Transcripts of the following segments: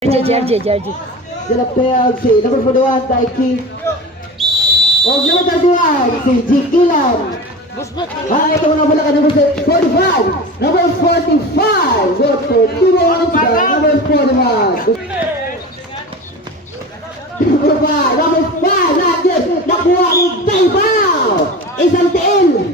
Jergy. Jalapel si number 41, Taiki. O number 31, si Jikilan. Ito mo na pala ka number 45. Number 45. Good for 2 points by number 41. Number 5, natin. Nakuha ni Daibao. Isang tiin.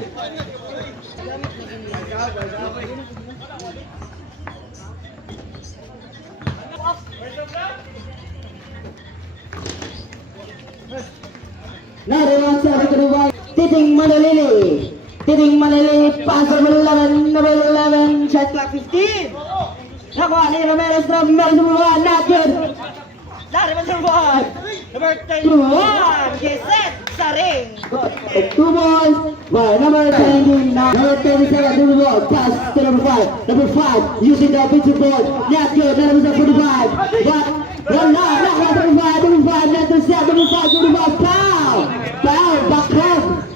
Nariwan sa Rikunuban, Titing Manalili, passer number 11, shot clock 15. Nakuha ni Ramirez from number 1, not good. Nariwan sa Rikunuban, number 31, Geset Saring. 2 balls by number 19, number 37, number 1, pass to number 5, using the pitcher ball, not good, number 45, but wala, number 5, not to set, number 5, foul, backhand.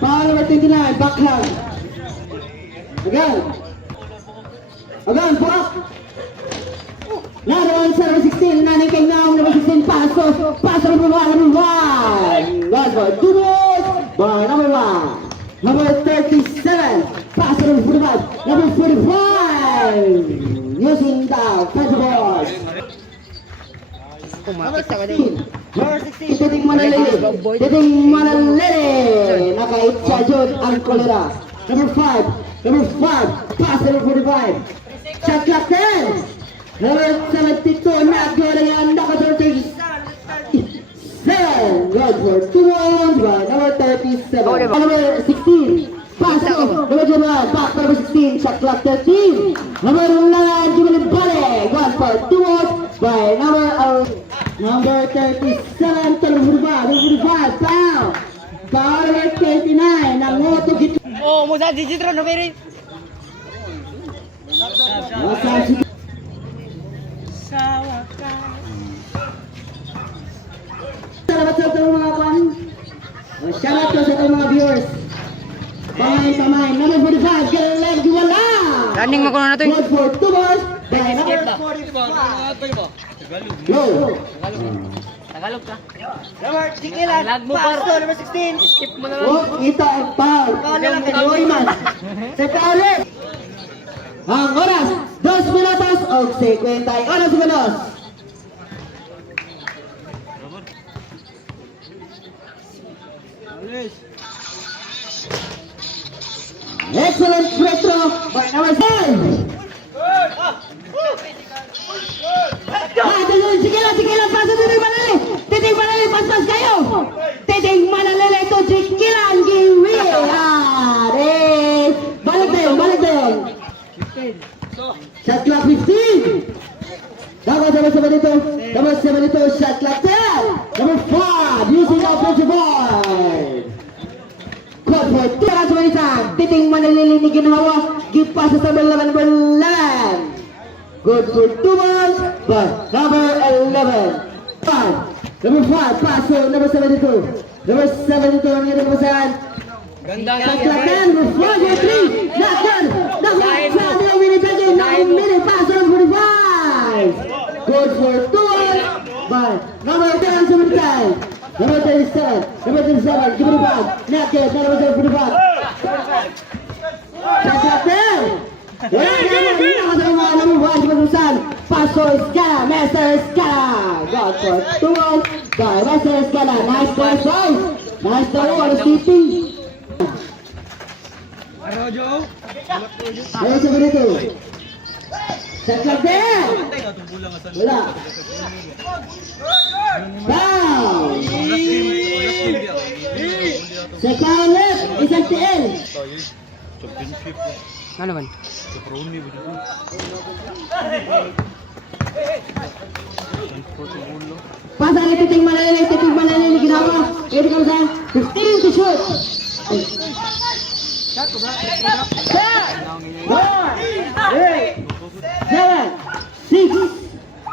Foul number 29, backhand. Again, pull up. Naroon sa number 16, naning kay Naong number 16, pass number 1. Good for 2 balls by number 1. Number 37, pass number 45, number 45. Using the pass ball. Number 16, Titing Manalili. Nakaitsa Jod ang kolera. Number 5, pass number 45. Shot clock 10. Number 72, not good again. Naka-37. Good for 2 balls by number 37. Number 16, pass number 21, back number 16. Shot clock 13. Number 11, Jubilee Bale. Good for 2 balls by number 37, number 45, foul. Foul number 29, nangoto gitu. Oh, musa digitro no very. Salamat sa ating mga kan. Shout out sa ating mga viewers. Pamain. Number 45, galang wala. Running mo kuno na to. Good for 2 balls by number 45. Low. Tagalog ka. Number Jikilan, pass to number 16. Skip mo na lang. Oh, kita ang foul. Foul na lang kay Joyman. Sa ulit. Ang oras, 2 minutos o 50 oras minutos. Excellent free throw by number 10. Jikilan, pass to Titing Manalili, pas kayo. Titing Manalili to Jikilan, giwi. Balik din. Shot clock 15. Number 72, shot clock 10. Number 5, using the offensive board. Good for 2 hours of time. Titing Manalili ni ginawa. Give pass sa number 11. Good for 2 balls, but number 11. Number 5, pass to number 72. Number 72, ang ito pasahan. Ganda Shot clock 10, number 4, number 3. Not good. Minute pass on 45. Good for 2 balls, but number 10, 75. Number 37, give it a back. Not good, number 45. Shot clock 10. Number 1, Paso Escala, Master Escala. God for 2 balls by Master Escala. Nice pass, boys. Nice throw, what is keeping? Ayun sa ganito. Shot clock 10. Wala. Foul. Second left, isang TL. Ano man? Pasa ni Titing Manalili ginawa. Pwede ka sa 15 to shoot. 10, 9, 8, 7, 6,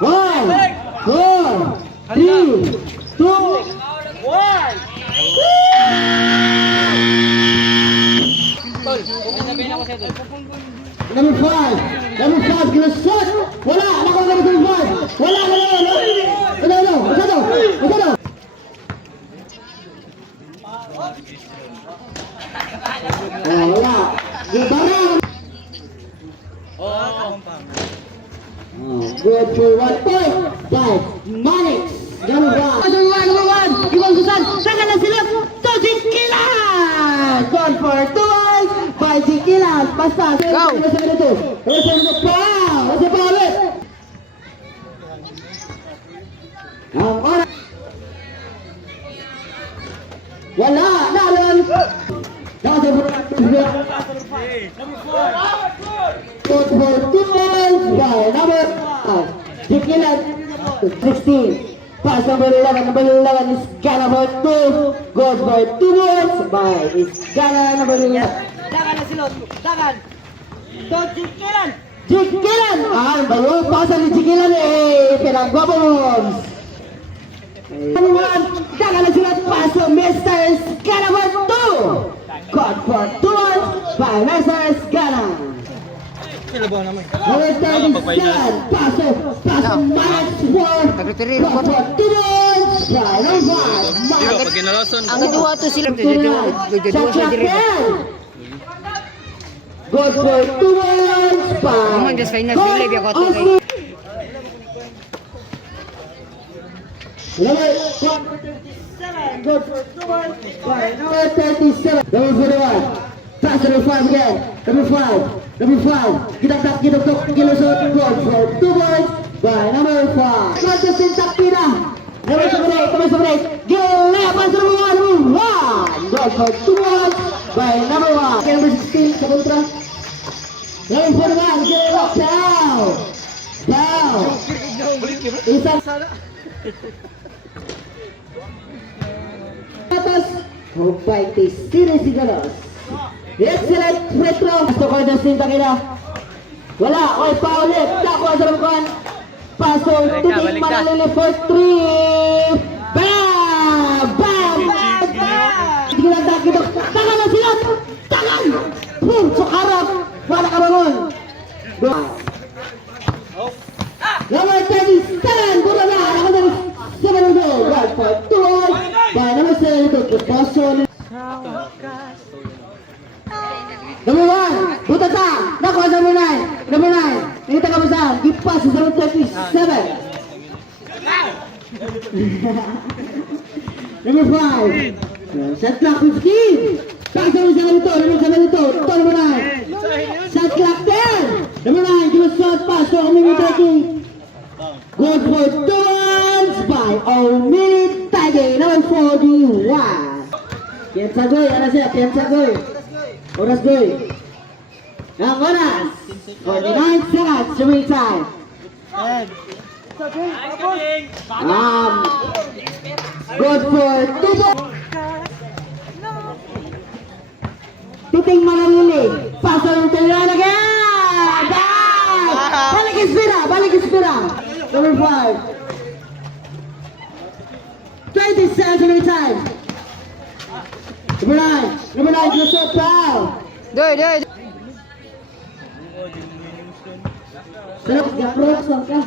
5, 4, 3, 2, 1. Number 5, gonna shot. Wala, nakuha number 5. Good for 1 point by Manix. Number 1. Ibang Susan. Saka na sila. To Jikilan. Good for 2 points by Jikilan. Basta. Go. Number 72. Wow. Kasi pa ulit. Ang oras. Wala. Nalan. Good for 2 points by number 5. Jikilan. 16. Pass number 11. Number 11 is Gana for 2. Good for 2 points by Gana number 11. Dagan na silot. Dagan. To Jikilan. Jikilan! Ah, baru pasal ni Jikilan eh. Pinag-bombs. Dagan na sila paso. Mr. Gana for 2. Good for 2 points by Mr. Gana. Number 37, paso, Max for Nagretiriro ko. 2 points by number 5. Di ba, pag kinalason, Ang gaduwa to sila. Gaduwa sa diri. Good for 2 points by Naman, just final delay, biya ko to kay. Number 37, good for 2 points by number 37. Number 41, pass number 5 again. Number 5. Number 5, kitak-tak, kilusot, good for 2 points by number 5. Contestant Takpina. Number 78, Gila, pass number 1, good for 2 points by number 1. Number 16, sa kontra. Number 41, Gila, down. Isang atas, Rupaiti Sinisigalos. Excellent free throw. Gusto ko na sinta kina. Wala. Oy, paulit. Dako sa lamukan. Pasong tuting manalili for 3. Bam! Bam! Bam! Bam! Sige lang daki dok. Tangan na sila. Tangan! Boom! Sukarap. Wala ka ron. Number 37. Bula na. Ako na 7 go. Right for 2. By number 7. Pasong. Number 1, Butata, nakuha sa number 9. Number 9, nakita ka ba saan? Gipas sa number 37. Number 5, shot clock 15. Pasa mo sa ganito, number 9. Shot clock 10. Number 9, give us shot pass to Omini Tagi. Good for 2 points by Omini Tagi. Number 41. Piensa Goy, ano siya? Piensa Goy. Oras Goy. Ang oras. 49 seconds. Suming time. Good for 2 points. Tuting manalili. Paso ng taliran again. Balik Espira. Number 5. 20 seconds suming time. Number 9, Joseph Pao. Doy. Sarap, gaprokson ka.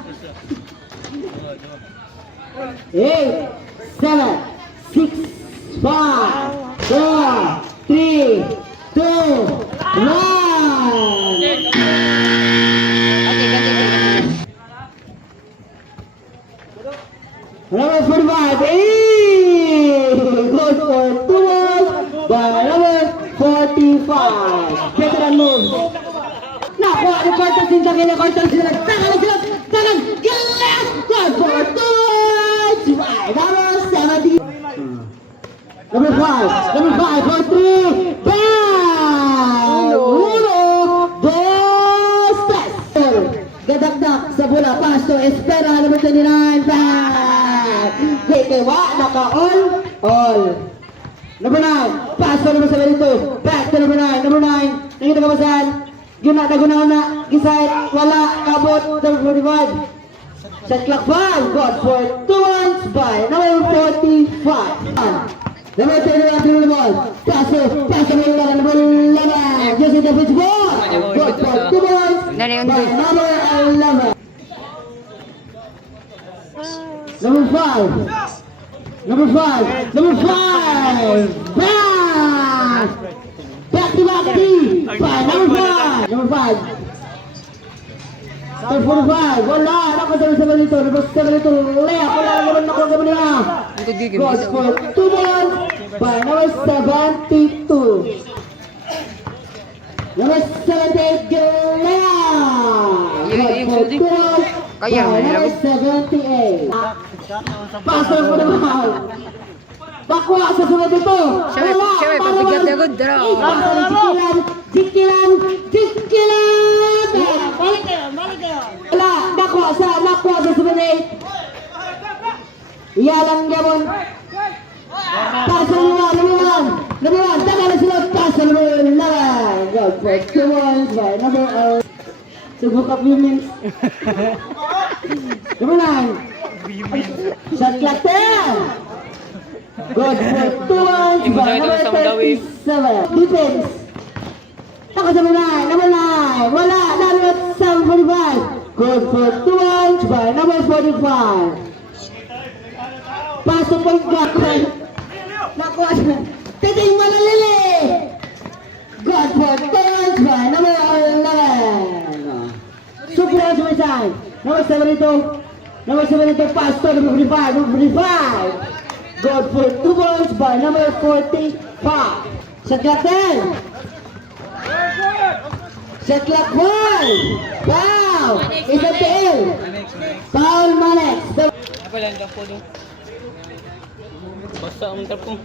8, 7, 6, 5, 4, 3, 2, 1. Number 45, good for 2 points by number 45. Veteran move. Nakuha ni Cortez yung takil na Cortez sila. Takan! Gilas! Good for 2 points by number 70. Number 5 for 3. Bam! Uno! Dos! Tres! Gadagdag sa bola. Pass to Espera. Number 29. Bam! Kewa, naka-all. Number 9, pass to number 72. Back to number 9. Number 9, nakita ka ba saan? Nagunaon na. Gisay, wala, kabot. Number 45. Shot clock 5. Good for 2 points by number 45. Number 31, through the ball. Pass to number 11. Jesse David's ball. Good for 2 points by number 11. Number 5. Number 5. Back to back 3. Number 5. Number 45. Wala. Nakasama-sama dito. Number 7 dito. Lea. Wala naman nakuha kami niya. Good for 2 balls by number 72. Number 78, Galea. Good for 2 balls by number 78. Pasok po naman. Bakwa sa sunod ito. Siya, pabigat na good draw. Jikilan. Wala, nakwa sa sunod eh. Iyalang gamon. Pasok naman. Number 1. Taga na sila. Pasok naman. Good for 2 balls by number 8. Subok up yung minutes. Number 9. Shot clock 10. Good for 2 balls by number 37. Defense. Tako sa number 9. Wala. Number 745. Good for 2 balls by number 45. Pasok po yung gakon. Nakuha siya. Titing malalili. Good for 2 balls by number 11. Super out my side. Number 72. Number 72. Pastor. Number 45. Number 45. Good for 2 balls by number 45. Shot clock 10. Shot clock 1. Foul. It's a tail. Foul Manex. Ako lang ka po doon. Basta ang tapo.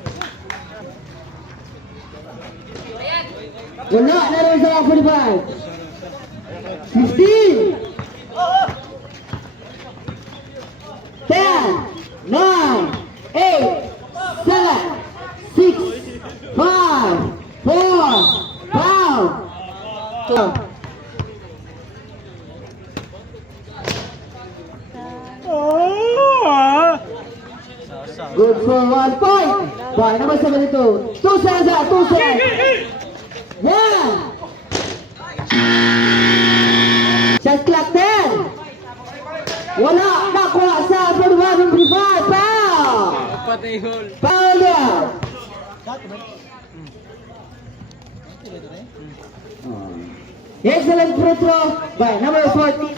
Wala. Naroon sa 45. 15. 10. 9. 8, 7, 6, 5, 4, 5, 2. Good for 1 point. By number 72. 2 seconds out. 2 seconds. 1. Shot clock 10. Wala. Nakuha sa 45. 45. Foul. Patay hole. Foul down. Excellent free throw by number 45.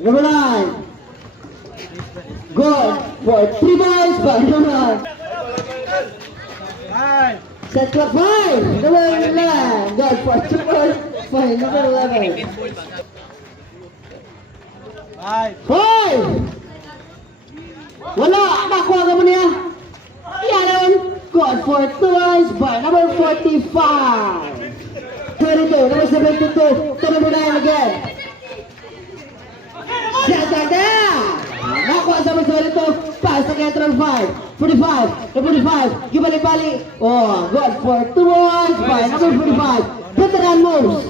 Number 9. Good for 3 balls by number 9. Set clock 5. Number 11. Good for 2 balls by number 11. 5. Wala. Nakuha ka mo niya. Yan. Good for 2 balls by number 45. 22. Number 72. To number 9 again. Shot down. Nakuha sa mga 22. Pass to get 5. 45. Number 45. Gibalik-balik. Oh, good for 2 balls by number 45. Veteran moves.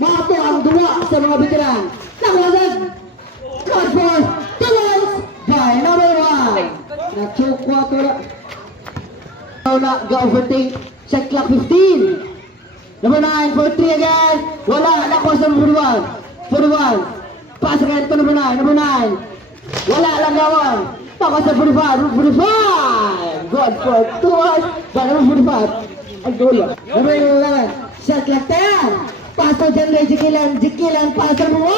Nato ang dua sa mga veteran. Nakuha good for 2 balls by number 1. Natsukwa ko na. Wala, ga-overtake. Shot clock 15. Number 9 for 3 again. Wala, nakuha sa number 1. 41. Pass again to number 9. Number 9. Wala lang gawin. Nakuha sa 45. Number 45. Good for 2 balls by number 45. Ang dulo. Number 11. Shot clock 10. Pass to Jenray Jikilan. Pass to number 1.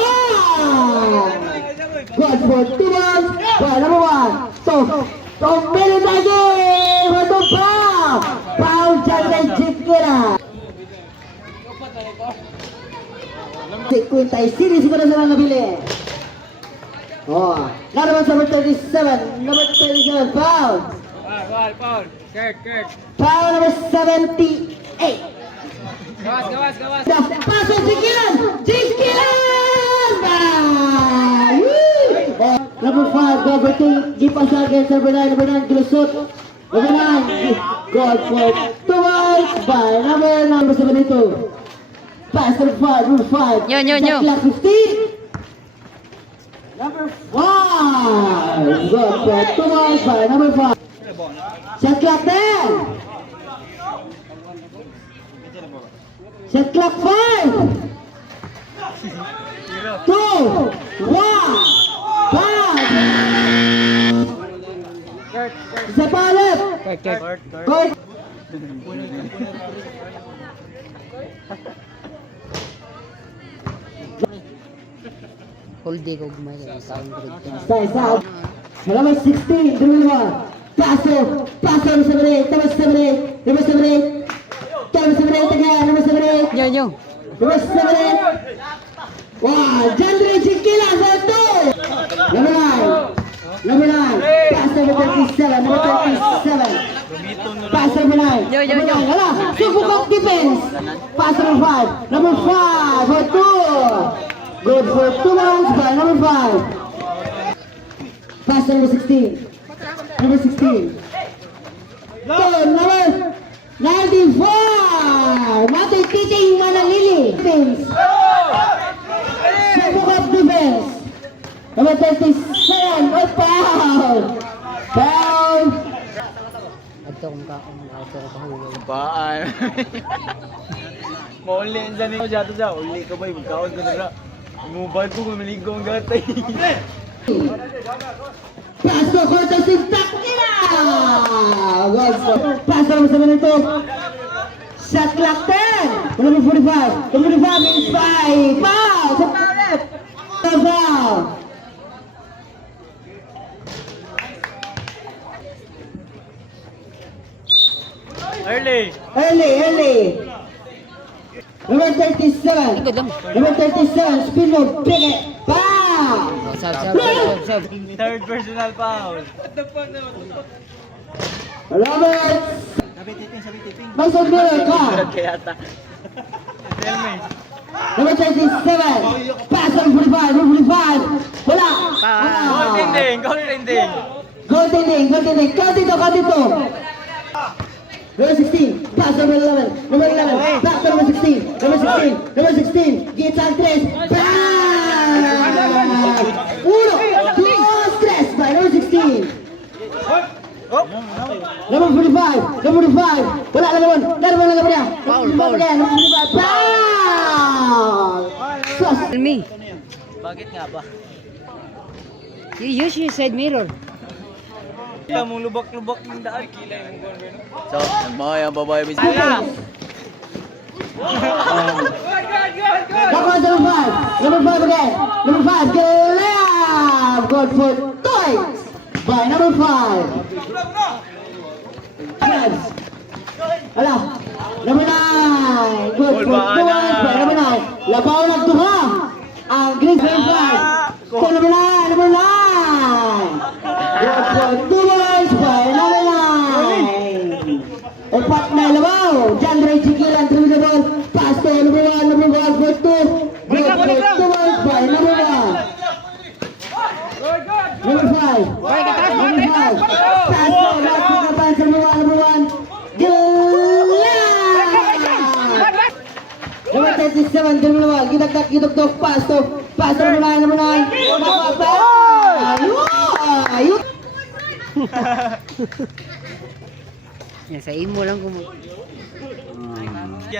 Good for 2 balls by number 1. So, minute again. What the foul? Foul Jenray Jikilan. Quintay series ko na sila nabili. Oh, naman sa number 37. Number 37, foul. Foul. Kurt. Foul number 78. Gawas. Pasok Jikilan! Oh, number 5, number 2, Gipasa against number 9, Gulusot. Number 9, God for 2 balls by number 72. Pass number 5, number 5. Yo. Shot clock 15. Number 5. God for 2 balls by number 5. Shot clock 10. Shot clock 5. 2, 1, pass. Isa pa ulit. Kurt. Court. Holdi ko gumay sa taon Isa. Number 16, dribble one. Paso number 78, number 78, number 78. Number 78 again, number 78. Yo. Number 78. Wow, Jandre Chiquila for two. Number 9. Number 9. Pass number 37, number 37. Pass number 9. Yo. Number 9. Hala, subukang defense. Pass number 5. Number 5 for two. Good for 2 rounds by number 5. Pass number 16. Number 16. Go, number 94. Mati Titing Manalili. Defense. Subukang defense. Number 37. Oh, foul. Foul. Adto kong kahulog. Baan. Mauli yan dyan eh. Jato dyan. Uli ka ba? Magkaon ka na. Mobile ko kumiligo ang gatay. Paso corto si Takila. Paso number 72. Shot clock 10. Number 45. Number 45 is 5. Foul. Sa palit. Foul. Early. Number 37. Good lang. Number 37. Spin move. Big it. Foul. Sab. Third personal foul. Robert. Masod mo ka. Kaya ta. Tell me. Number 37. Pass number 45. Number 45. Wala. Goal tending. Cut dito. Number 16. Pass number 11. Number 11. Back to number 16. Number 16. Gate on 3. Bang! 1, 2, 3. By number 16. Number 45. Number 45. Wala naman. Naman niya. Foul. Number 45. Foul! Sus. Tell me. Bakit nga ba? You use your side mirror. Kita mong lubak-lubak ng daan. Kilay mong gano'n. So, nagmahay ang babae. Ala! Number 5. Number 5 again. Number 5. Glab. Good for toys. By number 5. Yes. Ala. Number 9. Good for toys. By number 9. Labaw nagduha. Ang green 5. So number 9. Number 9. Good for toys. By number 9. Upat na labaw. Jandre Chiquilan through the ball. Pass to number 1 for 2. Good for toys. By number 1. Number 5. Number 5. Pass to number 1. Number 37, number 1. Gidagdag. Pass to number 9. Ayun! Yan, sa imo lang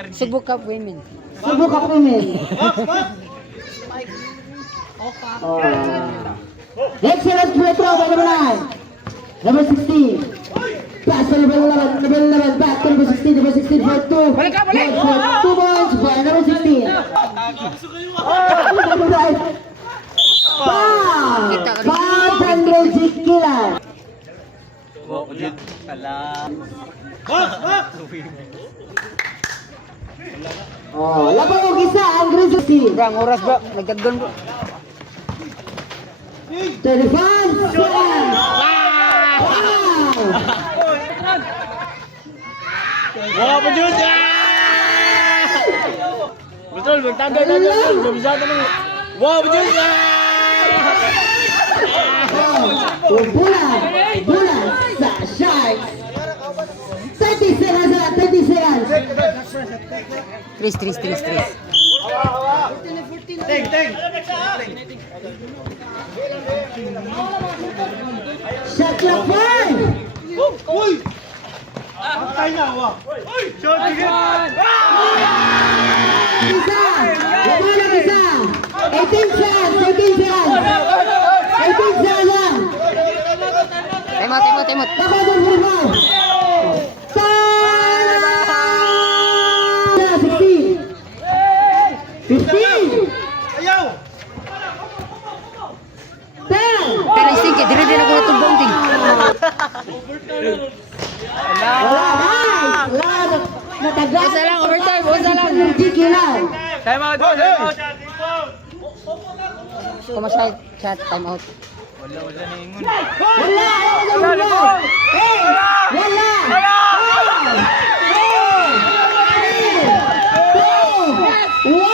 Subok Cup women. Subok ako men. Excellent free throw by number 9. Number 16. Pass to number 11. Back to number 16. Number 16 for 2. Balik. For 2 points by number 16. Number 5. Foul! Jandre Chiquilan. Ala. Oh, laban mo isa ang Grizzlies. Bang, oras ba? Nagkagdan bro. 35 seconds. Wala pa dyan! Betul, bertanggal na dyan. Bisa naman. Wow, pa dyan! Bulan sa Sharks. 30 seconds. Tris. Shot clock 5. Isa. Labanan isa. 18 seconds lang. Temot. Nakasal for 5. 16. 15. Ayaw! 10. Pero isting kaya, dire-dire ako natubong ting. Wala, guys. Wala, natagal. Usa lang, overtime, usa lang. Energy lang. Time out, time out. Kumasay, chat, time out. Wala na ingon. Wala, wala. Hey, wala. Hey, 3, 2, 1.